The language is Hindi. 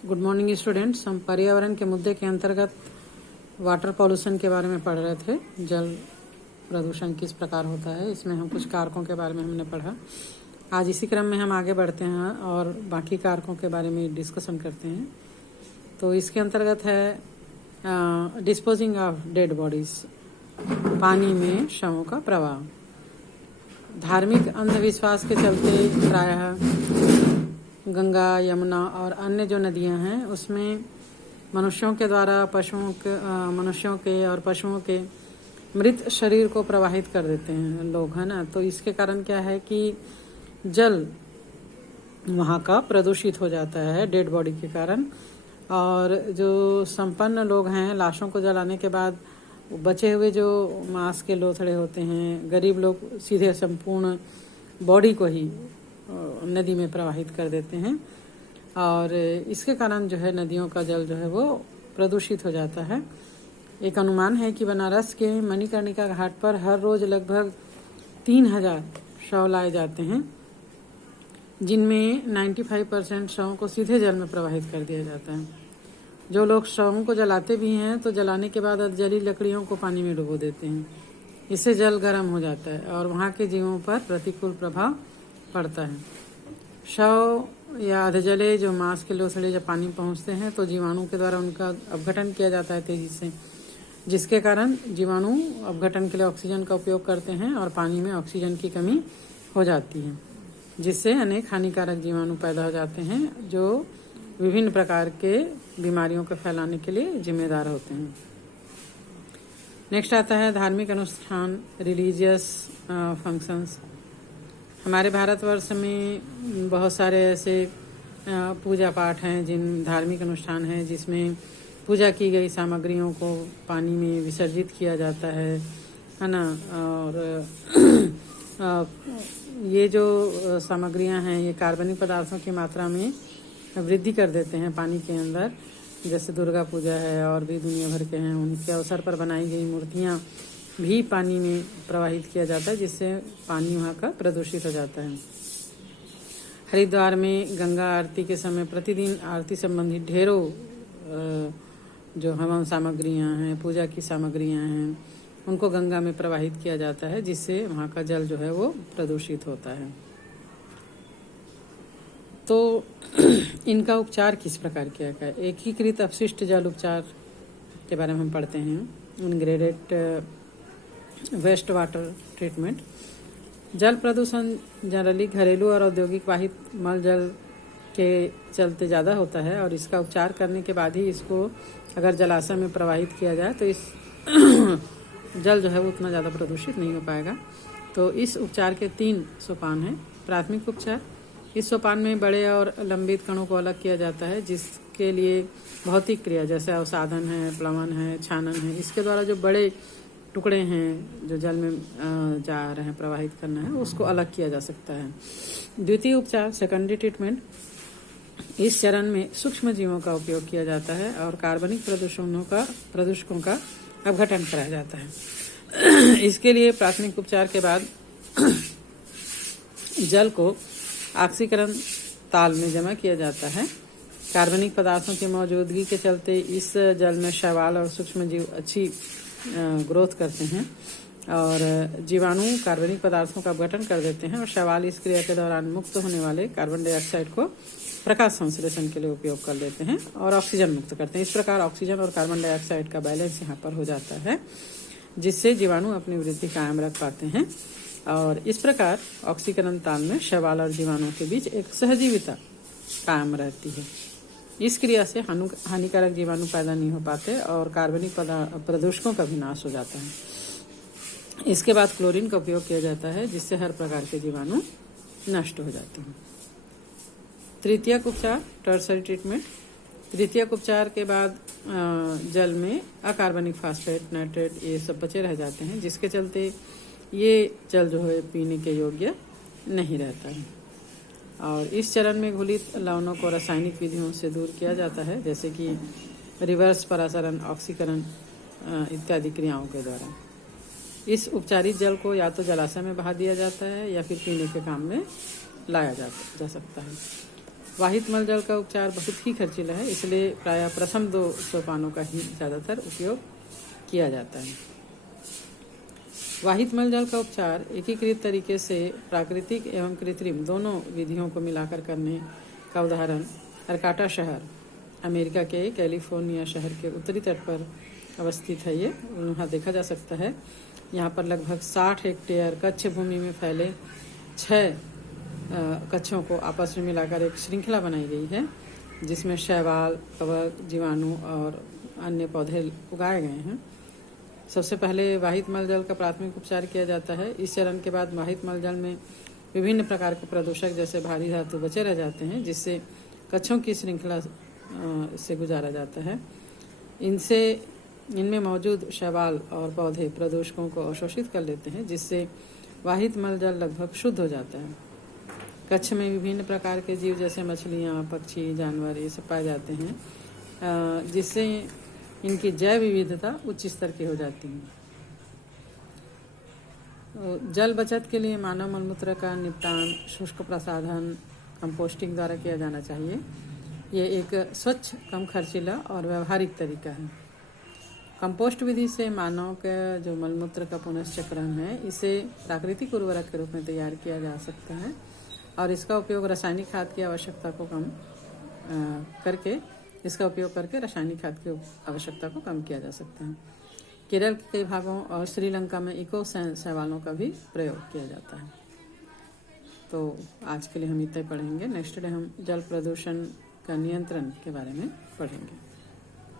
Good morning students. हम पर्यावरण के मुद्दे के अंतर्गत वाटर पॉल्यूशन के बारे में पढ़ रहे थे। जल प्रदूषण किस प्रकार होता है, इसमें हम कुछ कारकों के बारे में हमने पढ़ा। आज इसी क्रम में हम आगे बढ़ते हैं और बाकी कारकों के बारे में डिस्कशन करते हैं। तो इसके अंतर्गत है डिस्पोजिंग ऑफ डेड बॉडीज, पानी में शवों का प्रवाह। धार्मिक अंधविश्वास के चलते प्रायः गंगा, यमुना और अन्य जो नदियां हैं उसमें मनुष्यों के द्वारा मनुष्यों के और पशुओं के मृत शरीर को प्रवाहित कर देते हैं लोग, है ना। तो इसके कारण क्या है कि जल वहाँ का प्रदूषित हो जाता है डेड बॉडी के कारण। और जो संपन्न लोग हैं, लाशों को जलाने के बाद बचे हुए जो मांस के लोथड़े होते हैं, गरीब लोग सीधे संपूर्ण बॉडी को ही नदी में प्रवाहित कर देते हैं और इसके कारण जो है नदियों का जल जो है वो प्रदूषित हो जाता है। एक अनुमान है कि बनारस के मणिकर्णिका घाट पर हर रोज लगभग 3000 शव लाए जाते हैं, जिनमें 95% शवों को सीधे जल में प्रवाहित कर दिया जाता है। जो लोग शवों को जलाते भी हैं तो जलाने के बाद जली लकड़ियों को पानी में डुबो देते हैं। इससे जल गर्म हो जाता है और वहाँ के जीवों पर प्रतिकूल प्रभाव पड़ता है। शव या अधजले जो मांस के लोथड़े जब पानी पहुंचते हैं तो जीवाणु के द्वारा उनका अपघटन किया जाता है तेजी से, जिसके कारण जीवाणु अपघटन के लिए ऑक्सीजन का उपयोग करते हैं और पानी में ऑक्सीजन की कमी हो जाती है, जिससे अनेक हानिकारक जीवाणु पैदा हो जाते हैं जो विभिन्न प्रकार के बीमारियों को फैलाने के लिए जिम्मेदार होते हैं। नेक्स्ट आता है धार्मिक अनुष्ठान, रिलीजियस फंक्शंस। हमारे भारतवर्ष में बहुत सारे ऐसे पूजा पाठ हैं, जिन धार्मिक अनुष्ठान हैं जिसमें पूजा की गई सामग्रियों को पानी में विसर्जित किया जाता है ना। और ये जो सामग्रियां हैं ये कार्बनिक पदार्थों की मात्रा में वृद्धि कर देते हैं पानी के अंदर। जैसे दुर्गा पूजा है और भी दुनिया भर के हैं, उनके अवसर पर बनाई गई मूर्तियां भी पानी में प्रवाहित किया जाता है, जिससे पानी वहाँ का प्रदूषित हो जाता है। हरिद्वार में गंगा आरती के समय प्रतिदिन आरती संबंधी ढेरों जो हवन सामग्रियाँ हैं, पूजा की सामग्रियाँ हैं, उनको गंगा में प्रवाहित किया जाता है, जिससे वहाँ का जल जो है वो प्रदूषित होता है। तो इनका उपचार किस प्रकार किया गया? एकीकृत अपशिष्ट जल उपचार के बारे में हम पढ़ते हैं। इनग्रेडेड वेस्ट वाटर ट्रीटमेंट। जल प्रदूषण जनरली घरेलू और औद्योगिक वाहित मल जल के चलते ज़्यादा होता है और इसका उपचार करने के बाद ही इसको अगर जलाशय में प्रवाहित किया जाए तो इस जल जो है वो उतना ज़्यादा प्रदूषित नहीं हो पाएगा। तो इस उपचार के 3 सोपान हैं। प्राथमिक उपचार, इस सोपान में बड़े और लंबित कणों को अलग किया जाता है, जिसके लिए भौतिक क्रिया जैसे अवसाधन है, प्लवन है, छानन है, इसके द्वारा जो बड़े टुकड़े हैं जो जल में जा रहे हैं प्रवाहित करना है उसको अलग किया जा सकता है। द्वितीय उपचार, सेकेंडरी ट्रीटमेंट। इस चरण में सूक्ष्म जीवों का उपयोग किया जाता है और कार्बनिक प्रदूषकों का अपघटन कराया जाता है। इसके लिए प्राथमिक उपचार के बाद जल को ऑक्सीकरण ताल में जमा किया जाता है। कार्बनिक पदार्थों की मौजूदगी के चलते इस जल में शैवाल और सूक्ष्म जीव अच्छी ग्रोथ करते हैं और जीवाणु कार्बनिक पदार्थों का अपघटन कर देते हैं और शैवाल इस क्रिया के दौरान मुक्त होने वाले कार्बन डाइऑक्साइड को प्रकाश संश्लेषण के लिए उपयोग कर लेते हैं और ऑक्सीजन मुक्त करते हैं। इस प्रकार ऑक्सीजन और कार्बन डाइऑक्साइड का बैलेंस यहाँ पर हो जाता है, जिससे जीवाणु अपनी वृद्धि कायम रख पाते हैं और इस प्रकार ऑक्सीकरण ताल में शैवाल और जीवाणुओं के बीच एक सहजीविता कायम रहती है। इस क्रिया से हानिकारक जीवाणु पैदा नहीं हो पाते और कार्बनिक प्रदूषकों का भी नाश हो जाता है। इसके बाद क्लोरीन का उपयोग किया जाता है, जिससे हर प्रकार के जीवाणु नष्ट हो जाते हैं। तृतीयक उपचार, टर्सरी ट्रीटमेंट। तृतीयक उपचार के बाद जल में अकार्बनिक फास्फेट, नाइट्रेट ये सब बचे रह जाते हैं, जिसके चलते ये जल जो है पीने के योग्य नहीं रहता है। और इस चरण में घुलित लवणों को रासायनिक विधियों से दूर किया जाता है, जैसे कि रिवर्स परासरण, ऑक्सीकरण इत्यादि क्रियाओं के द्वारा। इस उपचारित जल को या तो जलाशय में बहा दिया जाता है या फिर पीने के काम में लाया जा सकता है। वाहित मल जल का उपचार बहुत ही खर्चीला है, इसलिए प्रायः प्रथम 2 सोपानों का ही ज़्यादातर उपयोग किया जाता है। वाहित मल जल का उपचार एकीकृत तरीके से प्राकृतिक एवं कृत्रिम दोनों विधियों को मिलाकर करने का उदाहरण अरकाटा शहर, अमेरिका के कैलिफोर्निया शहर के उत्तरी तट पर अवस्थित है। ये वहाँ देखा जा सकता है। यहाँ पर लगभग 60 हेक्टेयर कच्छ भूमि में फैले 6 कच्छों को आपस में मिलाकर एक श्रृंखला बनाई गई है, जिसमें शैवाल, कवक, जीवाणु और अन्य पौधे उगाए गए हैं। सबसे पहले वाहित मल जल का प्राथमिक उपचार किया जाता है। इस चरण के बाद वाहित मल जल में विभिन्न प्रकार के प्रदूषक जैसे भारी धातु बचे रह जाते हैं, जिससे कच्छों की श्रृंखला से गुजारा जाता है। इनमें मौजूद शैवाल और पौधे प्रदूषकों को अवशोषित कर लेते हैं, जिससे वाहित मल जल लगभग शुद्ध हो जाता है। कच्छ में विभिन्न प्रकार के जीव जैसे मछलियाँ, पक्षी, जानवर ये सब पाए जाते हैं, जिससे इनकी जैव विविधता उच्च स्तर की हो जाती है। जल बचत के लिए मानव मलमूत्र का निपटान शुष्क प्रसाधन कंपोस्टिंग द्वारा किया जाना चाहिए। ये एक स्वच्छ, कम खर्चीला और व्यवहारिक तरीका है। कंपोस्ट विधि से मानव का जो मलमूत्र का पुनश्चक्रण है, इसे प्राकृतिक उर्वरक के रूप में तैयार किया जा सकता है और इसका उपयोग रासायनिक खाद की आवश्यकता को कम करके रासायनिक खाद की आवश्यकता को कम किया जा सकता है। केरल के कई भागों और श्रीलंका में इको शैवालों का भी प्रयोग किया जाता है। तो आज के लिए हम इतना ही पढ़ेंगे। नेक्स्ट डे हम जल प्रदूषण का नियंत्रण के बारे में पढ़ेंगे।